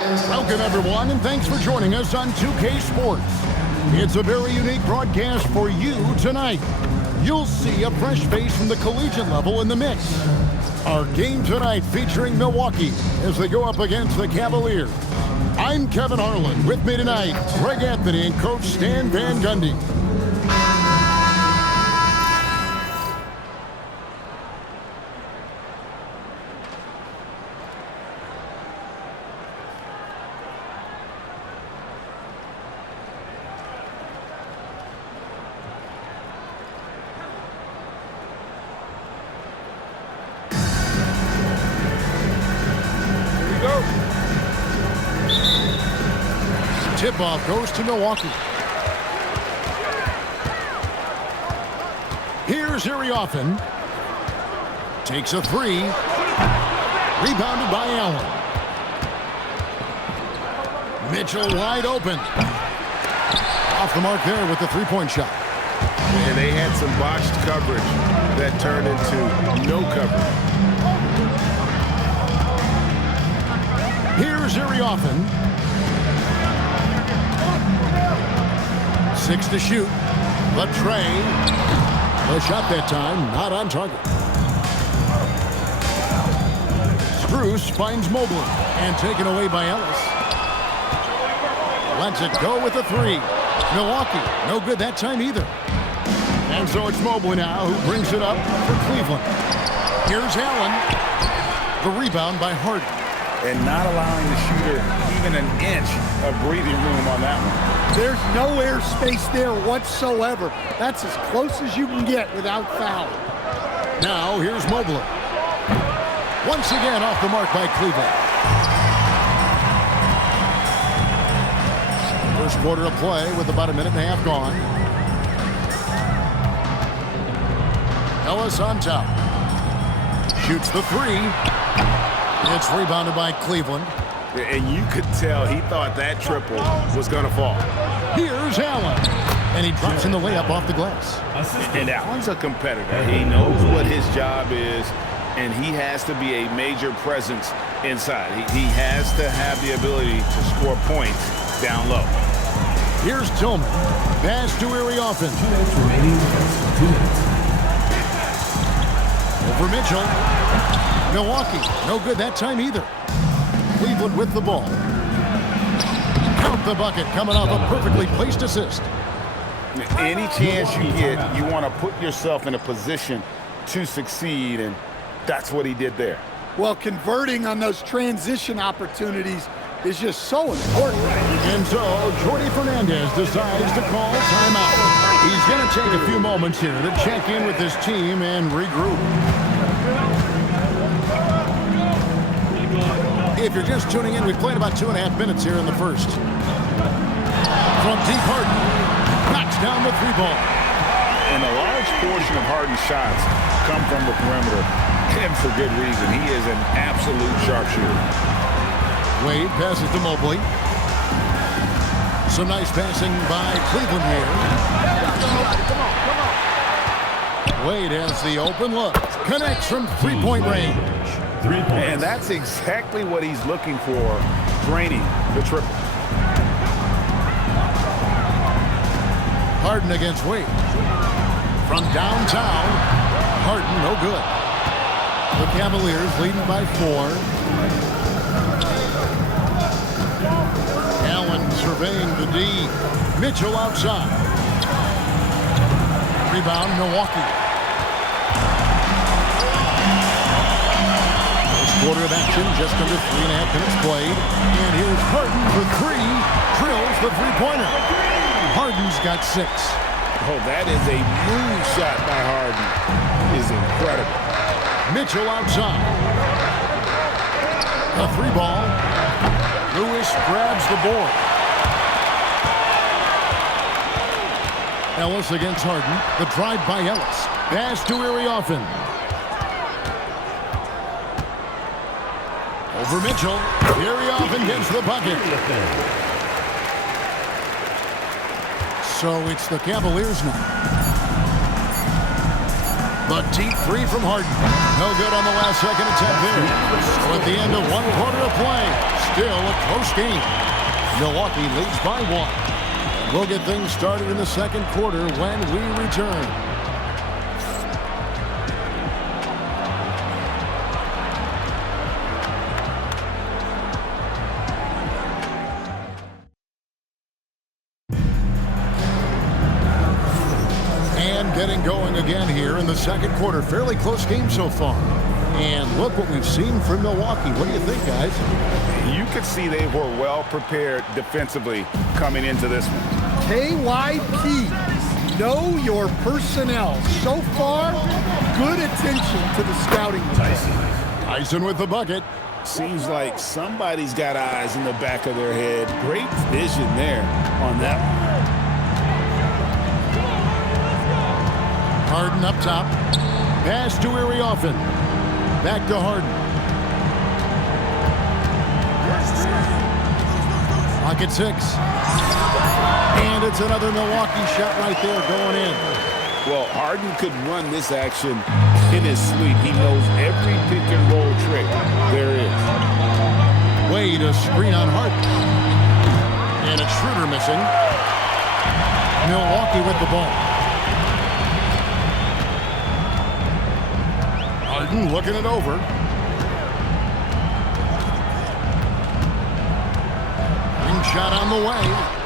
Welcome, everyone, and thanks for joining us on 2K Sports. It's a very unique broadcast for you tonight. You'll see a fresh face from the collegiate level in the mix. Our game tonight featuring Milwaukee as they go up against the Cavaliers. I'm Kevin Harlan. With me tonight, Greg Anthony and Coach Stan Van Gundy. Tip-off goes to Milwaukee. Here's Iriafen. Takes a three. Rebounded by Allen. Mitchell wide open. Off the mark there with the three-point shot. And they had some botched coverage that turned into no coverage. Here's Iriafen. 6 to shoot. Latrey. The shot that time, not on target. Spruce finds Mobley and taken away by Ellis. Lets it go with a three. Milwaukee, no good that time either. And so it's Mobley now who brings it up for Cleveland. Here's Allen. The rebound by Harden. And not allowing the shooter even an inch of breathing room on that one. There's no air space there whatsoever. That's as close as you can get without fouling. Now here's Mobley. Once again off the mark by Cleveland. First quarter of play with about a minute and a half gone. Ellis on top. Shoots the three. It's rebounded by Cleveland. And you could tell he thought that triple was going to fall. Here's Allen. And he drops in the layup off the glass. And Allen's a competitor. He knows what his job is, and he has to be a major presence inside. He has to have the ability to score points down low. Here's Tillman. Pass to Iriafen. 2 minutes remaining. 2 minutes. Over Mitchell. Milwaukee, no good that time either. Cleveland with the ball. Count the bucket coming off a perfectly placed assist. Any chance you get, you want to put yourself in a position to succeed, and that's what he did there. Well, converting on those transition opportunities is just so important. And so, Jordi Fernandez decides to call timeout. He's going to take a few moments here to check in with his team and regroup. If you're just tuning in, we've played about 2.5 minutes here in the first. From deep, Harden knocks down the three ball. And a large portion of Harden's shots come from the perimeter, and for good reason. He is an absolute sharpshooter. Wade passes to Mobley. Some nice passing by Cleveland here. Wade has the open look. Connects from three-point range. 3 points. And that's exactly what he's looking for, draining the triple. Harden against Wade. From downtown, Harden no good. The Cavaliers leading by 4. Allen surveying the D. Mitchell outside. Rebound, Milwaukee. Quarter of action, just under 3.5 minutes played. And here's Harden for three. Drills the three-pointer. Harden's got 6. Oh, that is a move shot by Harden. Is incredible. Mitchell outside. A three ball. Lewis grabs the board. Ellis against Harden. The drive by Ellis. Pass to Iriafen. Over Mitchell. Iriafen gets the bucket. So it's the Cavaliers now. The deep three from Harden. No good on the last second attempt there. So at the end of one quarter of play, still a close game. Milwaukee leads by 1. We'll get things started in the second quarter when we return. And getting going again here in the second quarter. Fairly close game so far. And look what we've seen from Milwaukee. What do you think, guys? You could see they were well prepared defensively coming into this one. KYP, know your personnel. So far, good attention to the scouting. Tyson with the bucket. Seems like somebody's got eyes in the back of their head. Great vision there on that one. Harden up top. Pass to Iriafen. Back to Harden. Pocket 6. And it's another Milwaukee shot right there going in. Well, Harden could run this action in his sleep. He knows every pick and roll trick there is. Wade a screen on Harden. And it's Schroeder missing. Milwaukee with the ball. Harden looking it over. Ring shot on the way.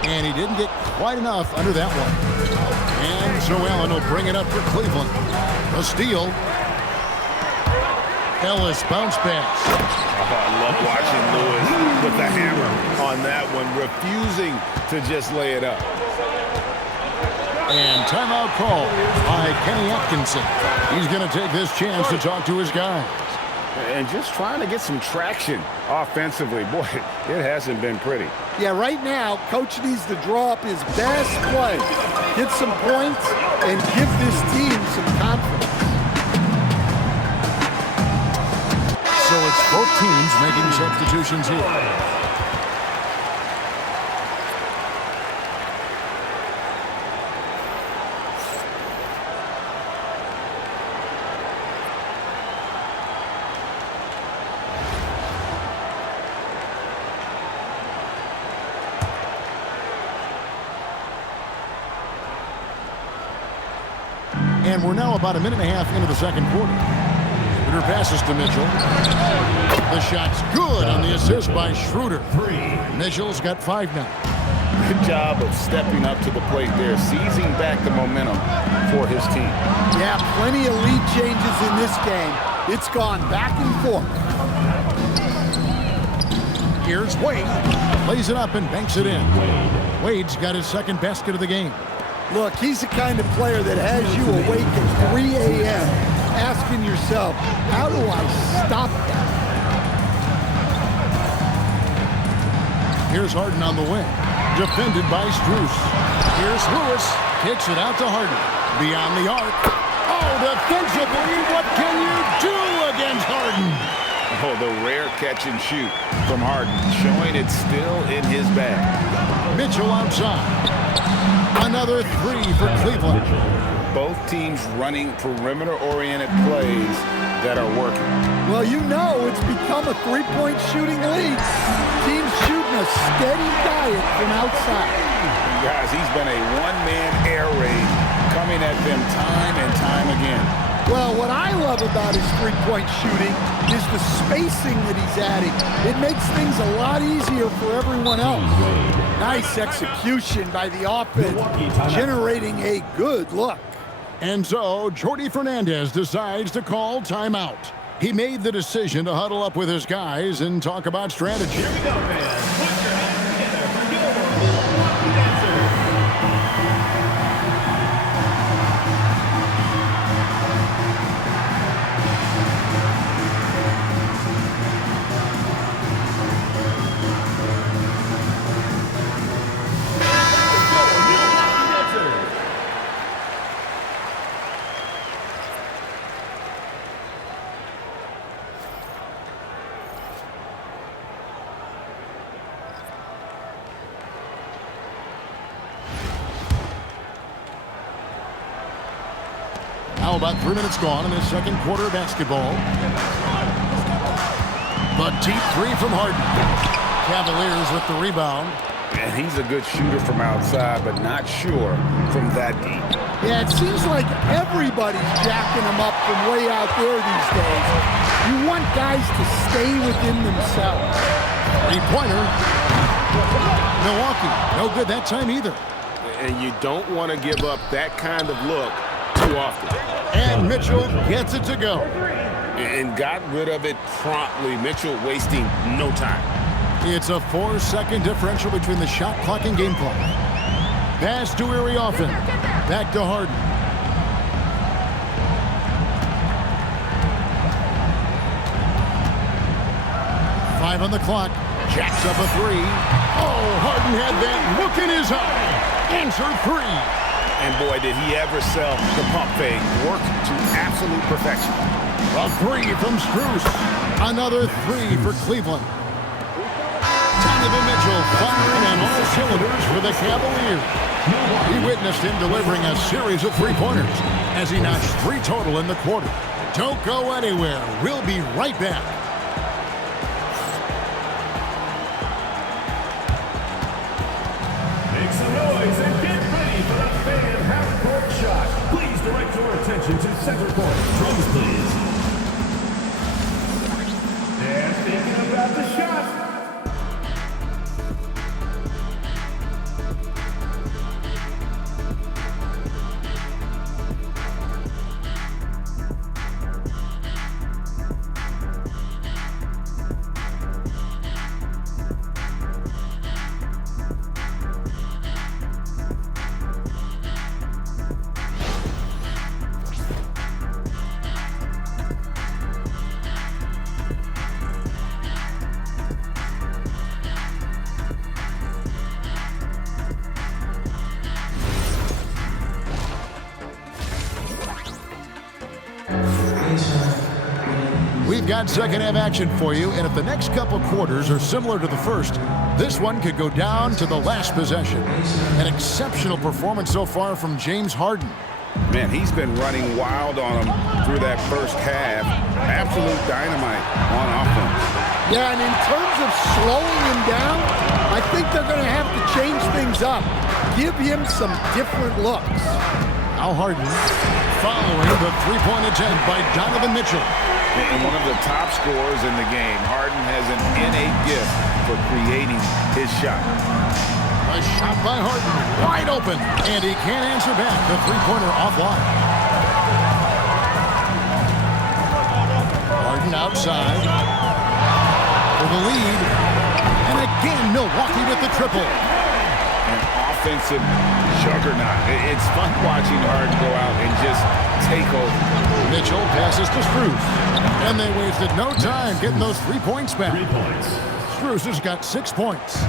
And he didn't get quite enough under that one. And so Allen will bring it up for Cleveland. The steal. Ellis bounce pass. Oh, I love watching Lewis with the hammer on that one, refusing to just lay it up. And timeout call by Kenny Atkinson. He's going to take this chance to talk to his guys. And just trying to get some traction offensively. Boy, it hasn't been pretty. Yeah, right now, Coach needs to draw up his best play, get some points, and give this team some confidence. So it's both teams making substitutions here. And we're now about a minute and a half into the second quarter. Schroeder passes to Mitchell. The shot's good on the assist by Schroeder. Mitchell's got 5 now. Good job of stepping up to the plate there, seizing back the momentum for his team. Yeah, plenty of lead changes in this game. It's gone back and forth. Here's Wade. Plays it up and banks it in. Wade's got his second basket of the game. Look, he's the kind of player that has you awake at 3 a.m. asking yourself, how do I stop that? Here's Harden on the wing. Defended by Strus. Here's Lewis. Kicks it out to Harden. Beyond the arc. Oh, defensively, what can you do against Harden? Oh, the rare catch and shoot from Harden, showing it's still in his bag. Mitchell outside. Another 3 for Cleveland. Both teams running perimeter-oriented plays that are working. Well, you know it's become a three-point shooting league. Teams shooting a steady diet from outside. Guys, he's been a one-man air raid coming at them time and time again. Well, what I love about his three-point shooting is the spacing that he's adding. It makes things a lot easier for everyone else. Nice execution by the offense, generating a good look. And so, Jordi Fernandez decides to call timeout. He made the decision to huddle up with his guys and talk about strategy. Here we go, fans. Put your hands together for your Milwaukee dancers. Now about 3 minutes gone in the second quarter of basketball. The deep three from Harden. Cavaliers with the rebound. And he's a good shooter from outside, but not sure from that deep. Yeah, it seems like everybody's jacking them up from way out there these days. You want guys to stay within themselves. Three-pointer. Milwaukee, no good that time either. And you don't want to give up that kind of look too often. And Mitchell gets it to go. And got rid of it promptly. Mitchell wasting no time. It's a 4-second differential between the shot clock and game clock. Pass to Iriafen. Back to Harden. Five on the clock. Jacks up a three. Oh, Harden had that look in his eye. Answer three. And boy, did he ever sell the pump fake. Worked to absolute perfection. A three from Strus. Another three for Cleveland. Donovan Mitchell firing on all cylinders for the Cavaliers. We witnessed him delivering a series of three-pointers as he notched 3 total in the quarter. Don't go anywhere. We'll be right back. Make some noise and get ready for the fan half-court shot. Please direct your attention to center court. Drums, please. They're thinking about the shot. We've got second half action for you, and if the next couple quarters are similar to the first, this one could go down to the last possession. An exceptional performance so far from James Harden. Man, he's been running wild on him through that first half. Absolute dynamite on offense. Yeah, and in terms of slowing him down, I think they're going to have to change things up. Give him some different looks. Now Harden following the three-point attempt by Donovan Mitchell. And one of the top scorers in the game. Harden has an innate gift for creating his shot. A shot by Harden, wide open, and he can't answer back. The three-pointer offline. Harden outside for the lead. And again, Milwaukee with the triple. An offensive juggernaut. It's fun watching Harden go out and just take over. Mitchell passes to Strus. And they wasted no time getting those 3 points back. 3 points. Strus has got 6 points.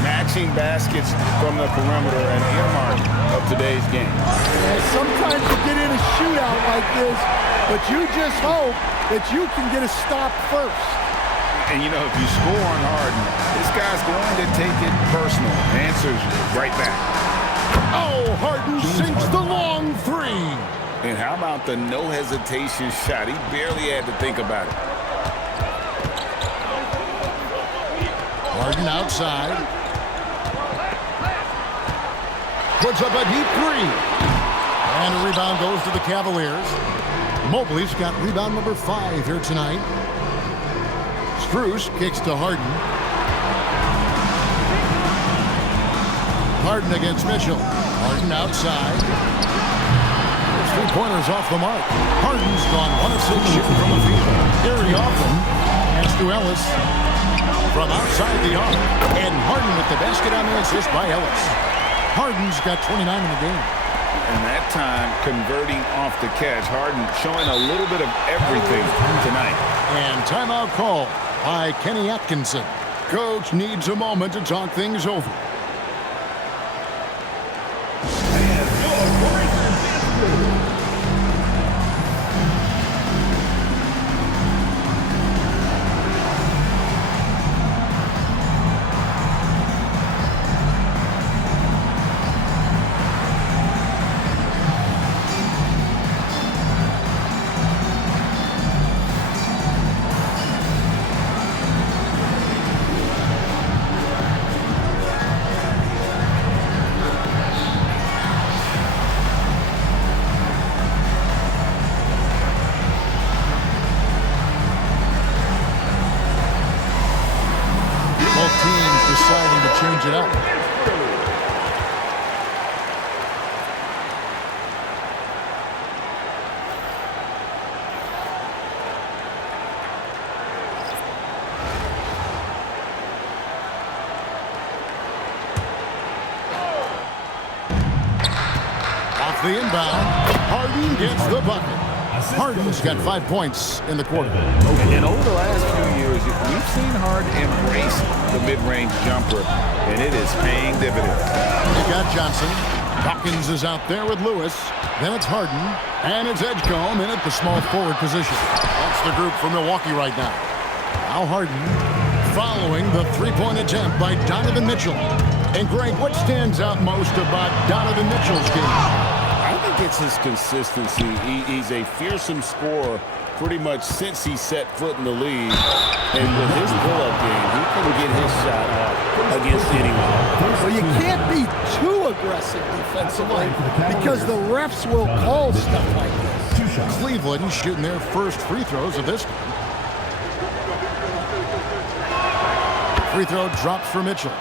Matching baskets from the perimeter and earmark of today's game. And sometimes you get in a shootout like this, but you just hope that you can get a stop first. And you know, if you score on Harden, this guy's going to take it personal. Answers right back. Oh, Harden sinks the long three. And how about the no hesitation shot? He barely had to think about it. Harden outside. Puts up a deep three. And a rebound goes to the Cavaliers. Mobley's got rebound number 5 here tonight. Strus kicks to Harden. Harden against Mitchell. Harden outside. His three-pointers off the mark. Harden's gone 1 of 6 shooting from the field. Iriafen pass to Ellis from outside the arc. And Harden with the basket on the assist by Ellis. Harden's got 29 in the game. And that time, converting off the catch. Harden showing a little bit of everything tonight. And timeout call by Kenny Atkinson. Coach needs a moment to talk things over. deciding to change it up. Off the inbound, Harden gets the bucket. Harden's got 5 points in the quarter. And over the last few years, we've seen Harden embrace the mid-range jumper, and it is paying dividends. You got Johnson. Hawkins is out there with Lewis. Then it's Harden, and it's Edgecombe in at the small forward position. That's the group for Milwaukee right now. Now Harden following the three-point attempt by Donovan Mitchell. And Greg, what stands out most about Donovan Mitchell's game? I think it's his consistency. He's a fearsome scorer pretty much since he set foot in the league. And with his pull-up game, he can get his shot off against anyone. Well, you can't be too aggressive defensively because the refs will call stuff like this. Cleveland shooting their first free throws of this one. Free throw drops for Mitchell.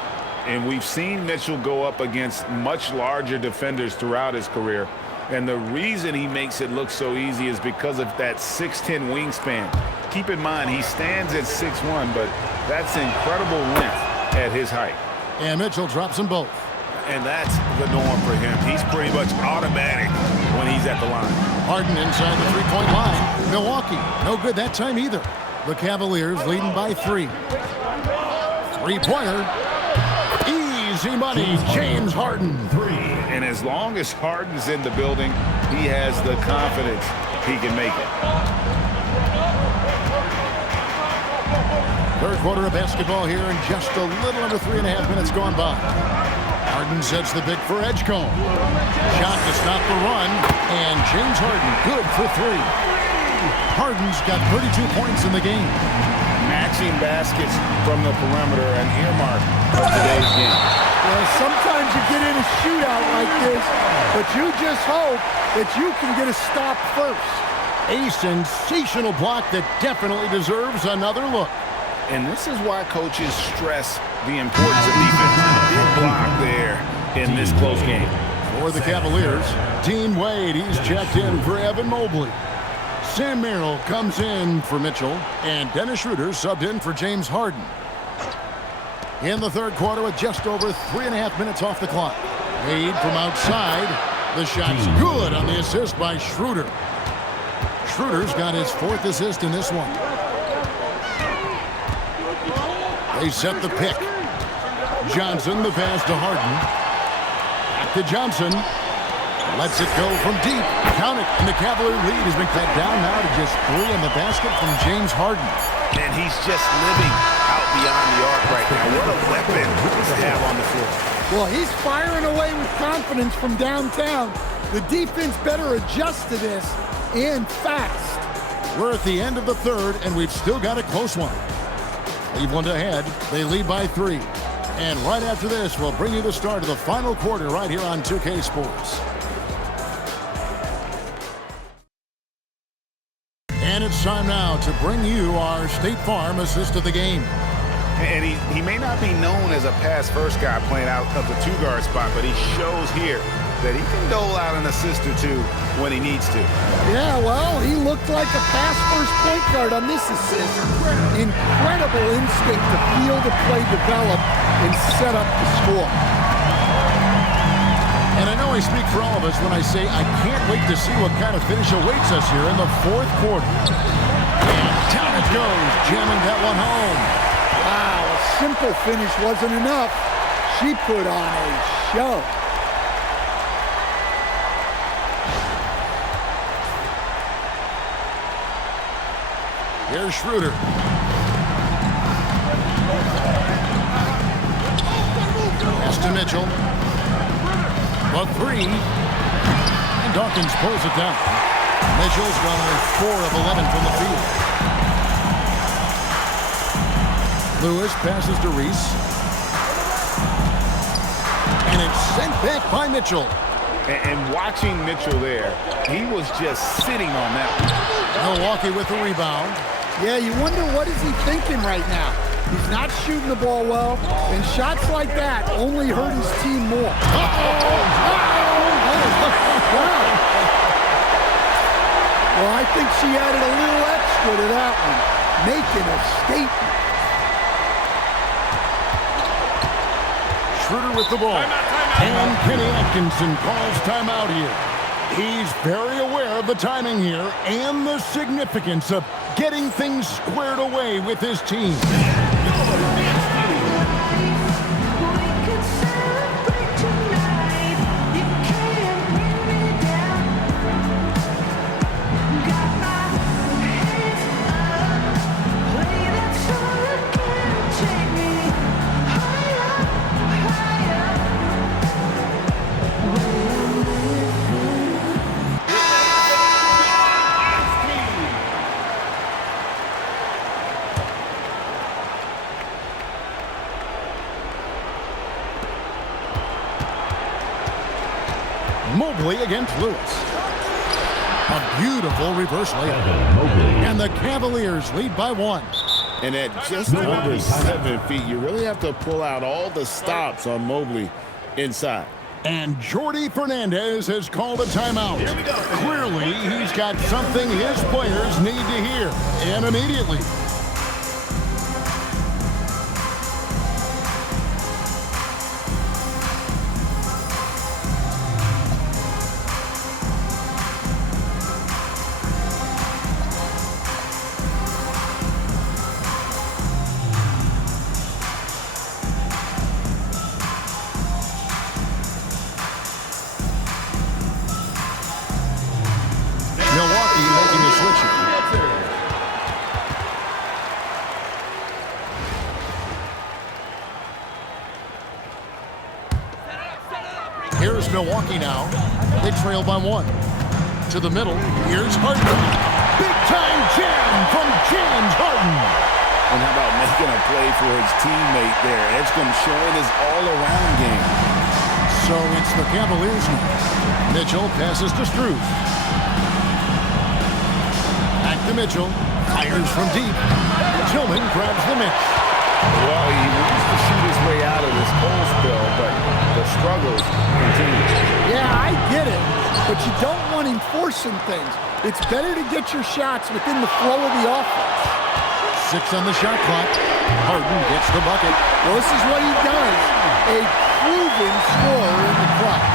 And we've seen Mitchell go up against much larger defenders throughout his career. And the reason he makes it look so easy is because of that 6'10" wingspan. Keep in mind, he stands at 6'1", but that's incredible length at his height. And Mitchell drops them both. And that's the norm for him. He's pretty much automatic when he's at the line. Harden inside the three-point line. Milwaukee, no good that time either. The Cavaliers leading by 3. Three-pointer. Easy money, James Harden. And as long as Harden's in the building, he has the confidence he can make it. Third quarter of basketball here and just a little under 3.5 minutes gone by. Harden sets the pick for Edgecombe. Shot to stop the run, and James Harden good for 3. Harden's got 32 points in the game. Matching baskets from the perimeter, an earmark of today's game. Well, sometimes you get in a shootout like this, but you just hope that you can get a stop first. A sensational block that definitely deserves another look. And this is why coaches stress the importance of defense. Big block there in this close game. For the Cavaliers, Dean Wade, he's checked in for Evan Mobley. Sam Merrill comes in for Mitchell, and Dennis Schroeder subbed in for James Harden. In the third quarter with just over 3.5 minutes off the clock. Wade from outside. The shot's good on the assist by Schroeder. Schroeder's got his 4th assist in this one. They set the pick. Johnson, the pass to Harden. Back to Johnson. Lets it go from deep. Count it. And the Cavalier lead has been cut down now to just 3 in the basket from James Harden. And he's just living out beyond the arc right now. What a weapon to have on the floor. Well, he's firing away with confidence from downtown. The defense better adjust to this, and fast. We're at the end of the third, and we've still got a close one. Cleveland ahead. They lead by 3. And right after this, we'll bring you the start of the final quarter right here on 2K Sports. And it's time now to bring you our State Farm assist of the game. And he may not be known as a pass-first guy playing out of the 2-guard spot, but he shows here that he can dole out an assist or 2 when he needs to. Yeah, well, he looked like a pass-first point guard on this assist. Incredible instinct to feel the play develop and set up the score. And I know I speak for all of us when I say I can't wait to see what kind of finish awaits us here in the fourth quarter. And down it goes, jamming that one home. Wow, a simple finish wasn't enough. She put on a show. Here's Schroeder. Pass to Mitchell. A 3. And Dawkins pulls it down. Mitchell's gone with 4 of 11 from the field. Lewis passes to Reese. And it's sent back by Mitchell. And watching Mitchell there, he was just sitting on that one. Milwaukee with the rebound. Yeah, you wonder what is he thinking right now. He's not shooting the ball well, and shots like that only hurt his team more. Well, I think she added a little extra to that one, making a statement. Schroeder with the ball. And Kenny Atkinson calls timeout here. He's very aware of the timing here and the significance of getting things squared away with his team. Mobley against Lewis. A beautiful reverse layup. And the Cavaliers lead by 1. And at just under 7 feet, you really have to pull out all the stops on Mobley inside. And Jordi Fernandez has called a timeout. Clearly, he's got something his players need to hear, and immediately. Milwaukee making a switch here. Here's Milwaukee now. They trail by 1. To the middle. Here's Harden. Big time jam from James Harden. And how about making a play for his teammate there? Edgecombe showing his all-around game. So it's the Cavaliers now. Mitchell passes to Strus. Back to Mitchell. Fires from deep. Tillman grabs the miss. Well, he wants to shoot his way out of this cold spell, but the struggles continue. Yeah, I get it, but you don't want him forcing things. It's better to get your shots within the flow of the offense. 6 on the shot clock. Harden gets the bucket. Well, this is what he does. A proven scorer in the clutch.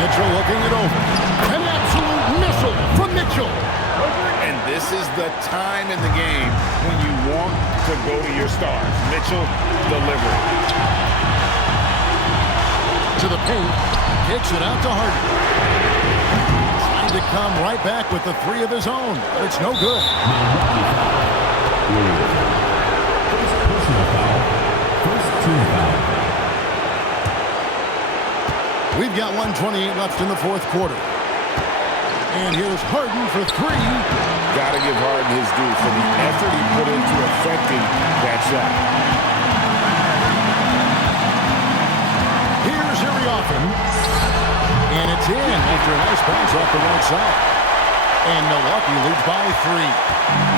Mitchell looking it over. An absolute missile from Mitchell. And this is the time in the game when you want to go to your stars. Mitchell delivering. To the paint. Kicks it out to Harden. Trying to come right back with the 3 of his own. But it's no good. First team foul. We've got 1:28 left in the 4th quarter. And here's Harden for 3. Got to give Harden his due for the effort he put into affecting that shot. Here's Iriafen. And it's in after a nice bounce off the right side. And Milwaukee leads by 3.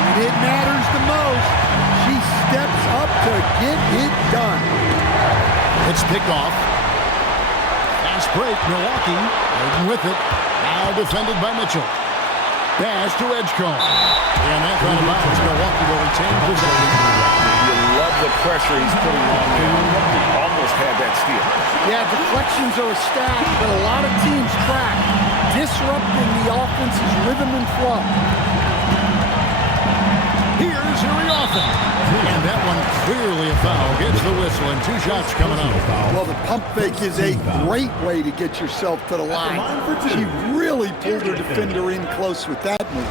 When it matters the most, she steps up to get it done. It's picked off. Fast break, Milwaukee. Harden with it. Now defended by Mitchell. Pass to Edgecombe. And that kind of bounce. Milwaukee will retain possession. You love the pressure he's putting on there. Almost had that steal. Yeah, deflections are a stat that a lot of teams track, disrupting the offense's rhythm and flow. Here's Iriafen. And that one clearly a foul. Gets the whistle and 2 shots coming out. Well, the pump fake is a great way to get yourself to the line. She really pulled her defender in close with that move.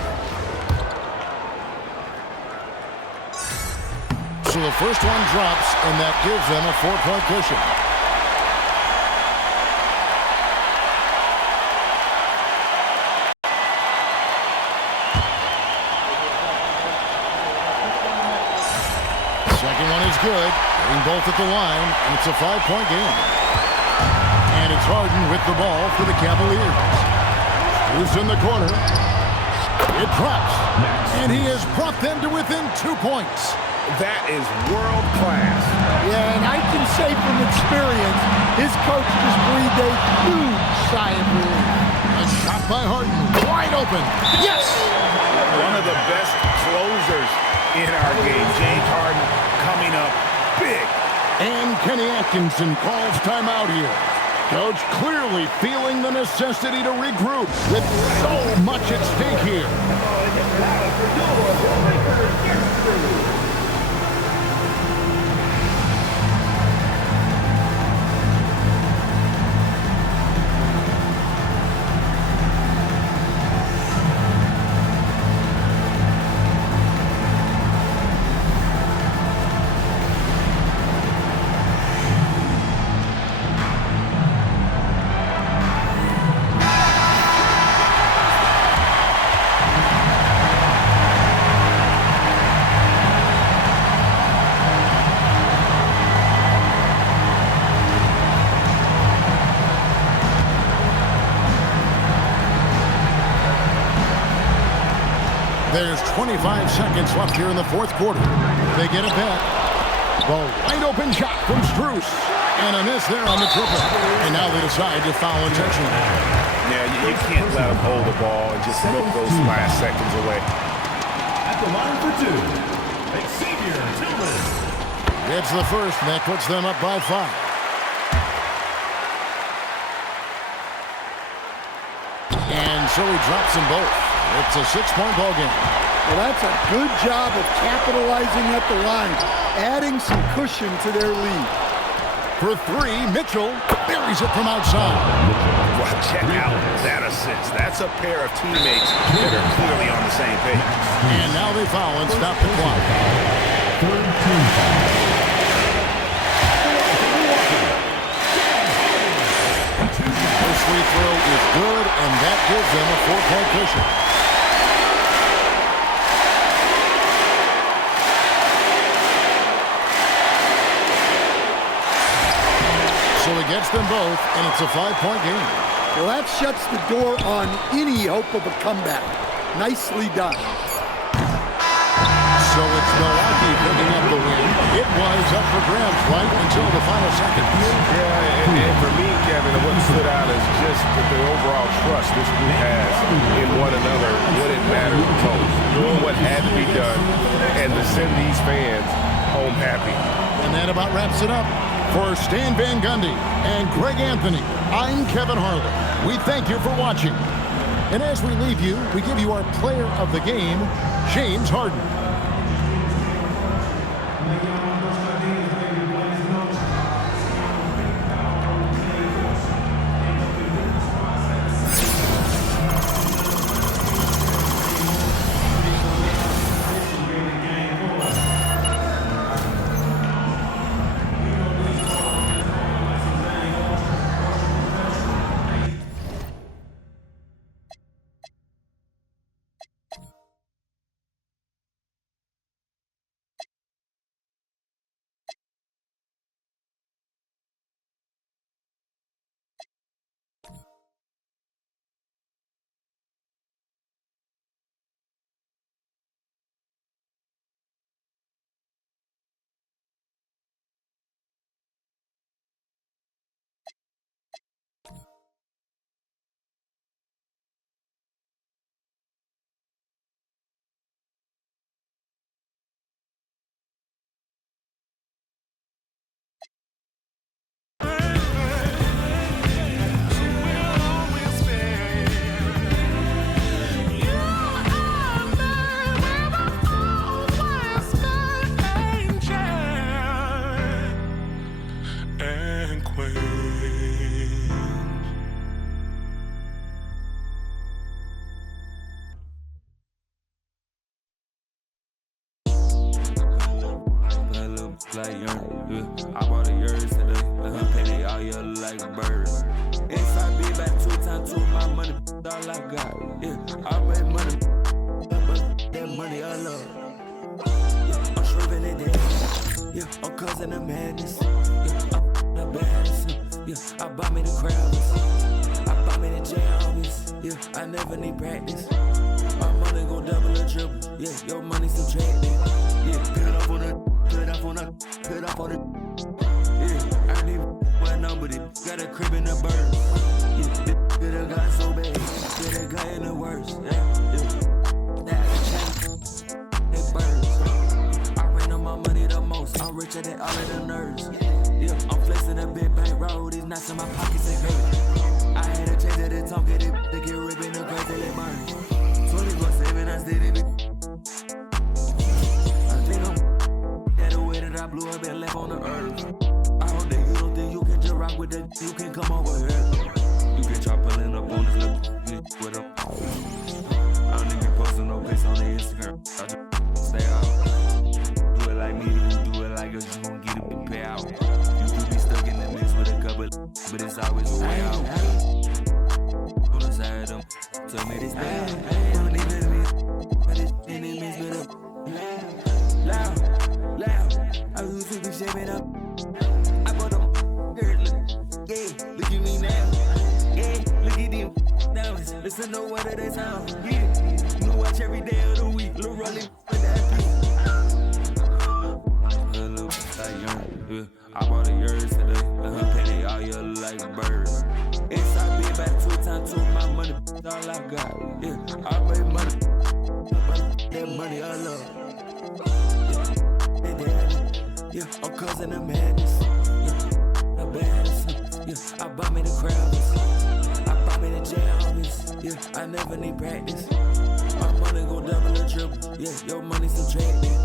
So the first one drops, and that gives them a 4-point cushion. Second one is good. Getting both at the line, and it's a 5-point game. And it's Harden with the ball for the Cavaliers. Who's in the corner? It drops, and he has brought them to within 2 points. That is world class. Yeah, and I can say from experience, his coach just breathed a huge sigh of relief. A shot by Harden, wide open. Yes! One of the best closers in our game. James Harden coming up big. And Kenny Atkinson calls timeout here. Coach clearly feeling the necessity to regroup with so much at stake here. There's 25 seconds left here in the fourth quarter. They get it back. The wide open shot from Strus. And a miss there on the triple. And now they decide to foul intentionally. Yeah, you can't let them hold the ball and just milk those last seconds away. At the line for two, Xavier Tillman. It's the first, and that puts them up by 5. And so he drops them both. It's a 6-point ball game. Well, that's a good job of capitalizing at the line, adding some cushion to their lead. For 3, Mitchell buries it from outside. Well, check out that assist. That's a pair of teammates that are clearly on the same page. And now they foul and stop the clock. First free throw is good, and that gives them a 4-point cushion. So he gets them both, and it's a 5-point game. Well, that shuts the door on any hope of a comeback. Nicely done. So it's Milwaukee picking up the win. It was up for grabs right until the final seconds. Yeah, and for me, Kevin, what stood out is just the overall trust this group has in one another when it mattered the most. Doing what had to be done and to send these fans home happy. And that about wraps it up. For Stan Van Gundy and Greg Anthony, I'm Kevin Harlan. We thank you for watching. And as we leave you, we give you our player of the game, James Harden. Like young, I bought a yours today. Let her penny all year like a bird. Inside be back 2 times 2, my money, all I got. Yeah, I made money, but that money I love. Yeah, I'm shriving it down. Yeah, I'm causing the madness. Yeah, I'm the baddest. Yeah, I bought me the crowds. I bought me the jammies. Yeah, I never need practice. My money gon' double or triple. Yeah, your money subtracted. Yeah, put it up on the, put it up on the, put it up on the. Yeah, I need one number, got a crib in the bird. Yeah, get a guy so bad, get a guy in the worst. Yeah, that's a change. They birds. I ran on my money the most. I'm richer than all of the nerds. Yeah, I'm flexing a big bank roll. These nuts in my pockets ain't hurt. I had a change at the top, get it, they get ripping the grass, they burn. 24/7, I stayed in it. I think I'm that the way that I blew up and left on the earth. I hope that you don't think you can just rock with that. You can come over here. You can try pulling up on this little with them. I don't even be posting no pics on the Instagram. I just stay out. Do it like me, you do it like us, you gon' get it and pay out. You could be stuck in the mix with a couple, but it's always a way out. On the side of them, tell me this thing. Don't even me, but it's enemies with them. Loud, loud, I was super shaping up. I bought them, girl, yeah, look at me now. Yeah, look at them diamonds, listen to what they sound. Yeah, you watch every day of the week, little rolling with that beat. I bought a yours today, let her penny all your like a bird. Inside be back 2 times 2, my money, all I got. Yeah, I made money, that money I love. Yeah, I'm causing the madness. Yeah, the baddest. Yeah, I bought me the crowds. I bought me the jammies. Yeah, I never need practice. My money gon' double or triple. Yeah, your money subtracted.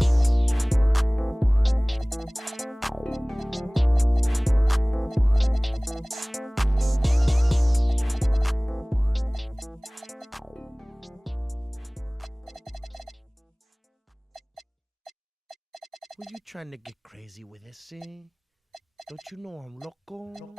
Were you trying to get crazy with this, eh? Don't you know I'm loco?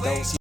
those